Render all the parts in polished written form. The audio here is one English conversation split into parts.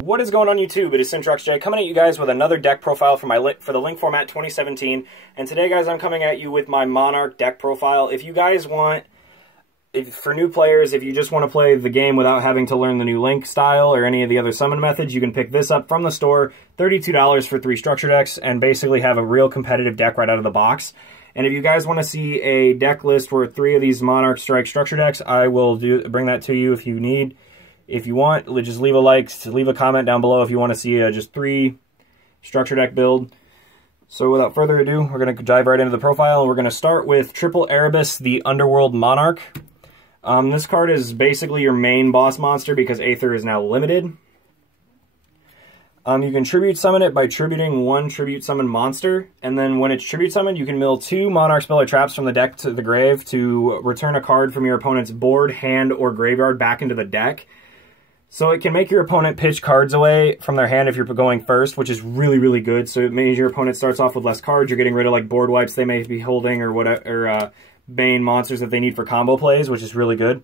What is going on YouTube? It is CintraxJ coming at you guys with another deck profile for the Link Format 2017. And today, guys, I'm coming at you with my Monarch deck profile. If you guys want, for new players, if you just want to play the game without having to learn the new Link style or any of the other summon methods, you can pick this up from the store, $32 for 3 structure decks, and basically have a real competitive deck right out of the box. And if you guys want to see a deck list for 3 of these Monarch Strike structure decks, I will bring that to you if you need. If you want, just leave a like, leave a comment down below if you want to see just 3 structure deck build. So without further ado, we're going to dive right into the profile, and we're going to start with Triple Erebus, the Underworld Monarch. This card is basically your main boss monster because Aether is now limited. You can tribute summon it by tributing 1 tribute summon monster, and then when it's tribute summoned, you can mill 2 Monarch spell or traps from the deck to the grave to return a card from your opponent's board, hand, or graveyard back into the deck. So it can make your opponent pitch cards away from their hand if you're going first, which is really, really good. So it means your opponent starts off with less cards. You're getting rid of like board wipes they may be holding or whatever, or Bane monsters that they need for combo plays, which is really good.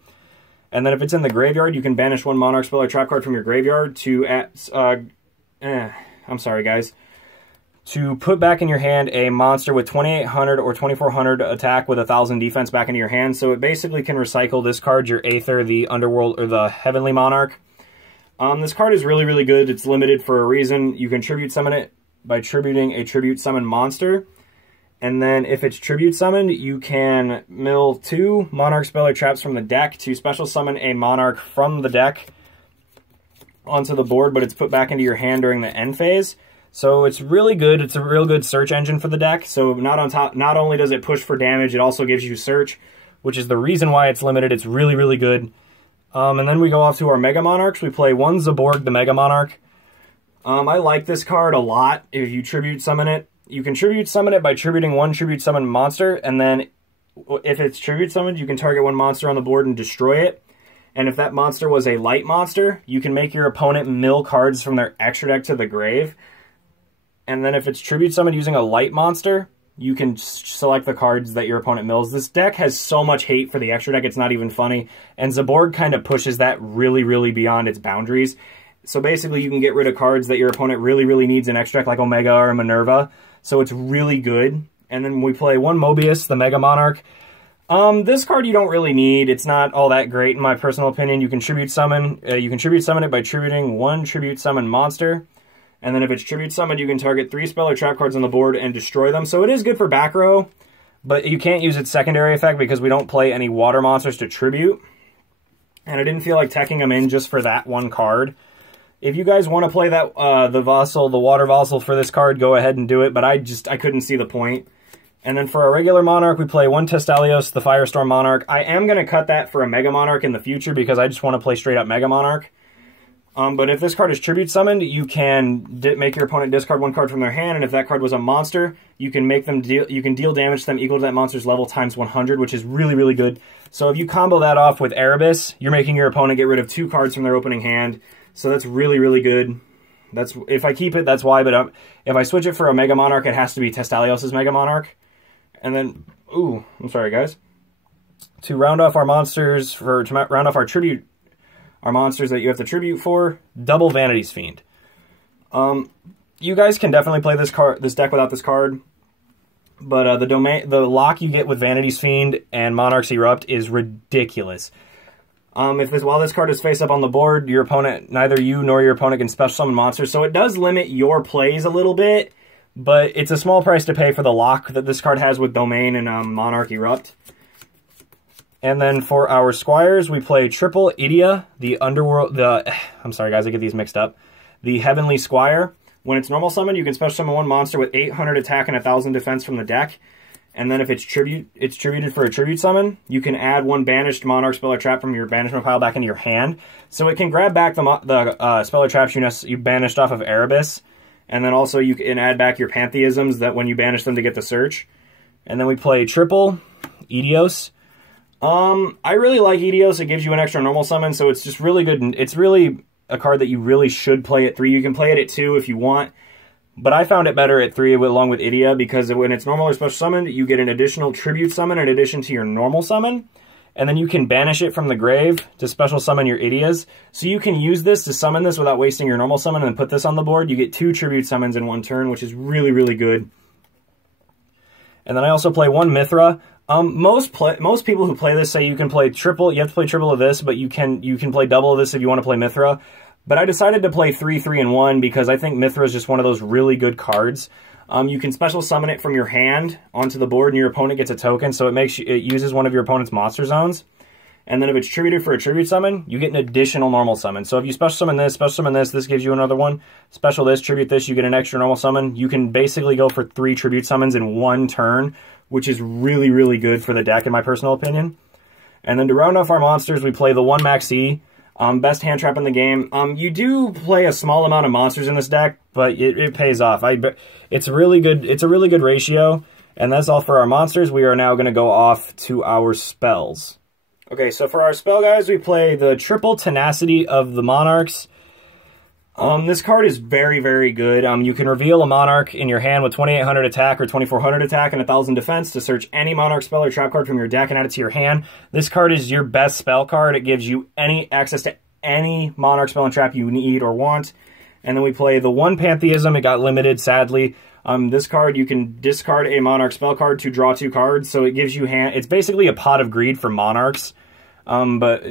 And then if it's in the graveyard, you can banish 1 Monarch spell or trap card from your graveyard to to put back in your hand a monster with 2800 or 2400 attack with 1000 defense back into your hand. So it basically can recycle this card, your Aether, the Underworld, or the Heavenly Monarch. This card is really, really good. It's limited for a reason. You can tribute summon it by tributing a tribute summon monster. And then if it's tribute summoned, you can mill 2 Monarch spell or traps from the deck to special summon a Monarch from the deck onto the board, but it's put back into your hand during the end phase. So it's really good. It's a real good search engine for the deck. So not only does it push for damage, it also gives you search, which is the reason why it's limited. It's really, really good. And then we go off to our Mega Monarchs. We play 1 Zaborg, the Mega Monarch. I like this card a lot. If you tribute summon it, you can tribute summon it by tributing 1 tribute summon monster, and then if it's tribute summoned, you can target 1 monster on the board and destroy it. And if that monster was a light monster, you can make your opponent mill cards from their extra deck to the grave. And then if it's tribute summoned using a light monster, you can select the cards that your opponent mills. This deck has so much hate for the extra deck, it's not even funny. And Zaborg kind of pushes that really, really beyond its boundaries. So basically, you can get rid of cards that your opponent really, really needs in extra deck, like Omega or Minerva. So it's really good. And then we play 1 Mobius, the Mega Monarch. This card you don't really need. It's not all that great in my personal opinion. You can tribute summon. You can tribute summon it by tributing 1 tribute summon monster. And then if it's tribute summoned, you can target 3 spell or trap cards on the board and destroy them. So it is good for back row, but you can't use its secondary effect because we don't play any water monsters to tribute. And I didn't feel like teching them in just for that 1 card. If you guys want to play that the water vassal for this card, go ahead and do it, but I couldn't see the point. And then for a regular Monarch, we play 1 Testalios, the Firestorm Monarch. I am going to cut that for a Mega Monarch in the future because I just want to play straight up Mega Monarch. But if this card is tribute summoned, you can make your opponent discard 1 card from their hand, and if that card was a monster, you can make them deal damage to them equal to that monster's level times 100, which is really, really good. So if you combo that off with Erebus, you're making your opponent get rid of 2 cards from their opening hand. So that's really, really good. That's if I keep it, that's why. But if I switch it for a Mega Monarch, it has to be Testalios' Mega Monarch. And then, ooh, I'm sorry, guys. To round off our monsters, to round off our tribute. Our monsters that you have to tribute for, double Vanity's Fiend. You guys can definitely play this deck without this card, but the lock you get with Vanity's Fiend and Monarch's Erupt is ridiculous. While this card is face up on the board, your opponent, neither you nor your opponent can special summon monsters, so it does limit your plays a little bit, but it's a small price to pay for the lock that this card has with Domain and Monarch Erupt. And then for our Squires, we play Triple Idia, the Underworld, I'm sorry guys, I get these mixed up. The Heavenly Squire. When it's normal summon, you can special summon 1 monster with 800 attack and 1000 defense from the deck. And then if it's tributed for a tribute summon, you can add 1 banished Monarch spell or trap from your banishment pile back into your hand. So it can grab back the spell or traps you banished off of Erebus. And then also you can add back your Pantheisms that when you banish them to get the search. And then we play Triple Idios. I really like Idios. It gives you an extra normal summon, so it's just really good. It's really a card that you really should play at 3. You can play it at 2 if you want, but I found it better at 3 along with Idia because when it's normal or special summoned, you get an additional tribute summon in addition to your normal summon. and then you can banish it from the grave to special summon your Idias. So you can use this to summon this without wasting your normal summon and then put this on the board. You get 2 tribute summons in 1 turn, which is really, really good. And then I also play 1 Mithra. Most people who play this say you can play triple. You have to play triple of this, but you can play double of this if you want to play Mithra. But I decided to play 3, 3, and 1 because I think Mithra is just one of those really good cards. You can special summon it from your hand onto the board, and your opponent gets a token, so it uses one of your opponent's monster zones. And then if it's tributed for a tribute summon, you get an additional normal summon. So if you special summon this, this gives you another one. Special this, tribute this, you get an extra normal summon. You can basically go for 3 tribute summons in 1 turn, which is really, really good for the deck, in my personal opinion. And then to round off our monsters, we play the 1 Maxi. Best hand trap in the game. You do play a small amount of monsters in this deck, but it pays off. It's really good. It's a really good ratio, and that's all for our monsters. We are now going to go off to our spells. Okay, so for our spell, guys, we play the Triple Tenacity of the Monarchs. This card is very, very good. You can reveal a Monarch in your hand with 2800 attack or 2400 attack and 1000 defense to search any Monarch spell or trap card from your deck and add it to your hand. This card is your best spell card. It gives you access to any Monarch spell and trap you need or want. And then we play the 1 Pantheism. It got limited, sadly. This card, you can discard a Monarch spell card to draw 2 cards. So it gives you it's basically a pot of greed for Monarchs. But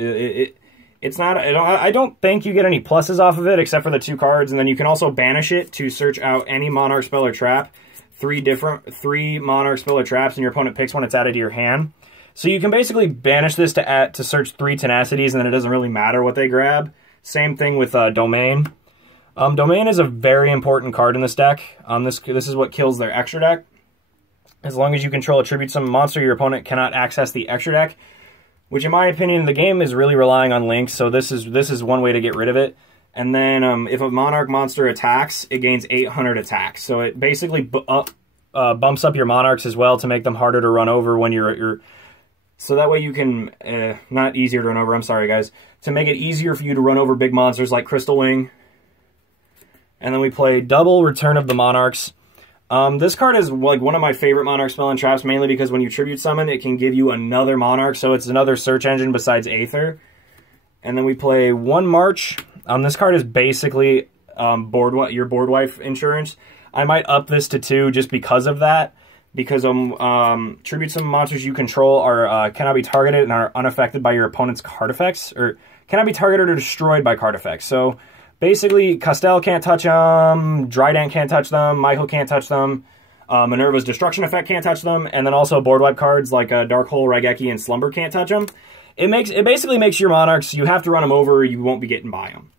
it's not. I don't think you get any pluses off of it except for the 2 cards, and then you can also banish it to search out any Monarch spell or trap. 3 Monarch spell or traps, and your opponent picks one. It's added to your hand. So you can basically banish this to search 3 tenacities, and then it doesn't really matter what they grab. Same thing with Domain. Domain is a very important card in this deck. This is what kills their extra deck. As long as you control a tribute summon monster, your opponent cannot access the extra deck. Which, in my opinion, the game is really relying on links, so this is one way to get rid of it. And then, if a Monarch monster attacks, it gains 800 attacks. So it basically bumps up your Monarchs as well to make them harder to run over when you're... So that way you can... not easier to run over, I'm sorry, guys. To make it easier for you to run over big monsters like Crystal Wing. And then we play double Return of the Monarchs. This card is like one of my favorite Monarch spell and traps, mainly because when you tribute summon, it can give you another Monarch, so it's another search engine besides Aether. And then we play 1 March. This card is basically your board wife insurance. I might up this to 2 just because of that, because tribute summon monsters you control are cannot be targeted and are unaffected by your opponent's card effects, or cannot be targeted or destroyed by card effects. So basically, Castell can't touch them, Drydank can't touch them, Michael can't touch them, Minerva's Destruction Effect can't touch them, and then also board wipe cards like Dark Hole, Raigeki, and Slumber can't touch them. It basically makes your Monarchs, you have to run them over, you won't be getting by them.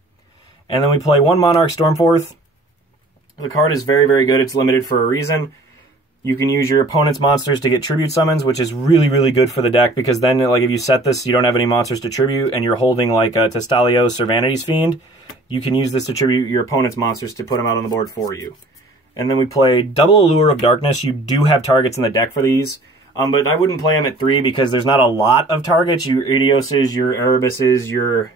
And then we play 1 Monarch Stormforth. The card is very, very good. It's limited for a reason. You can use your opponent's monsters to get tribute summons, which is really, really good for the deck, because then, like, if you set this, you don't have any monsters to tribute, and you're holding, like, Testalios or Vanity's Fiend, you can use this to tribute your opponent's monsters to put them out on the board for you. And then we play double Allure of Darkness. You do have targets in the deck for these, but I wouldn't play them at 3 because there's not a lot of targets. Your Idioses, your Erebuses, your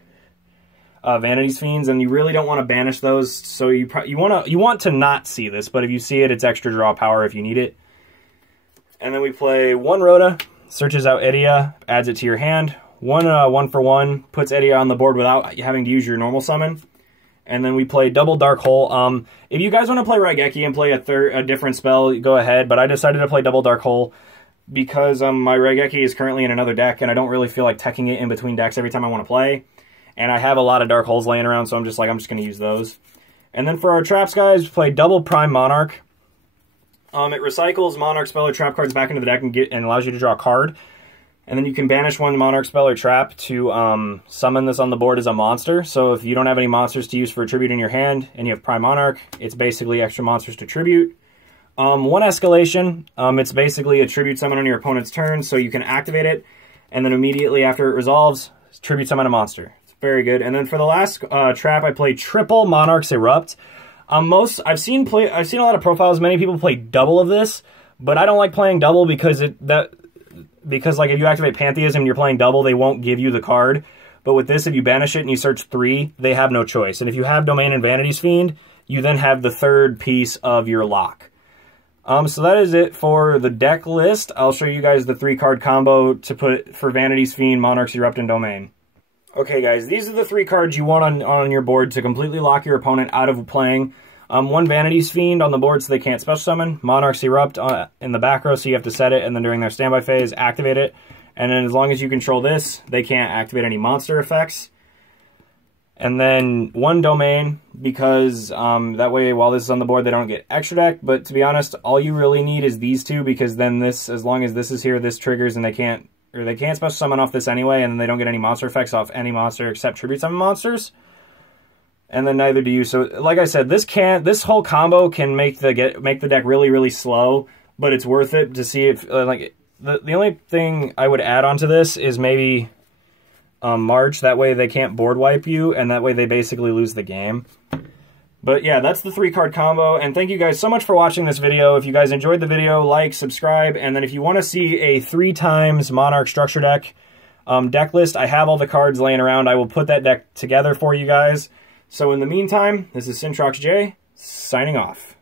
Vanity's Fiends, and you really don't want to banish those. So you want to not see this, but if you see it, it's extra draw power if you need it. And then we play 1 Rhoda, searches out Idia, adds it to your hand. 1 for 1, puts Idia on the board without having to use your normal summon. And then we play double Dark Hole. If you guys want to play Raigeki and play a different spell, go ahead. But I decided to play double Dark Hole because my Raigeki is currently in another deck, and I don't really feel like teching it in between decks every time I want to play. And I have a lot of Dark Holes laying around, so I'm just going to use those. And then for our traps, guys, we play double Prime Monarch. It recycles Monarch spell or trap cards back into the deck and allows you to draw a card. And then you can banish 1 Monarch spell or trap to summon this on the board as a monster. So if you don't have any monsters to use for a tribute in your hand and you have Prime Monarch, it's basically extra monsters to tribute. 1 Escalation, it's basically a tribute summon on your opponent's turn, so you can activate it, and then immediately after it resolves, tribute summon a monster. It's very good. And then for the last trap, I play triple Monarchs Erupt. I've seen a lot of profiles. Many people play double of this, but I don't like playing double because like if you activate Pantheism and you're playing double, they won't give you the card. But with this, if you banish it and you search 3, they have no choice. And if you have Domain and Vanity's Fiend, you then have the 3rd piece of your lock. So that is it for the deck list. I'll show you guys the 3-card combo to put for Vanity's Fiend, Monarch's Erupt, and Domain. Okay, guys, these are the 3 cards you want on your board to completely lock your opponent out of playing. 1 Vanity's Fiend on the board so they can't special summon. Monarch's Erupt in the back row, so you have to set it, and then during their standby phase, activate it. And then as long as you control this, they can't activate any monster effects. And then 1 Domain, because that way while this is on the board, they don't get extra deck. But to be honest, all you really need is these 2, because then this, as long as this is here, this triggers and they can't special summon off this anyway, and then they don't get any monster effects off any monster except tribute summon monsters. And then neither do you. So like I said, this whole combo can make the deck really, really slow, but it's worth it to see if the only thing I would add onto this is maybe March. That way they can't board wipe you, and that way they basically lose the game. But yeah, that's the 3-card combo, and thank you guys so much for watching this video. If you guys enjoyed the video, like, subscribe, and then if you want to see a 3x Monarch structure deck deck list, I have all the cards laying around. I will put that deck together for you guys. So in the meantime, this is Syntrox J, signing off.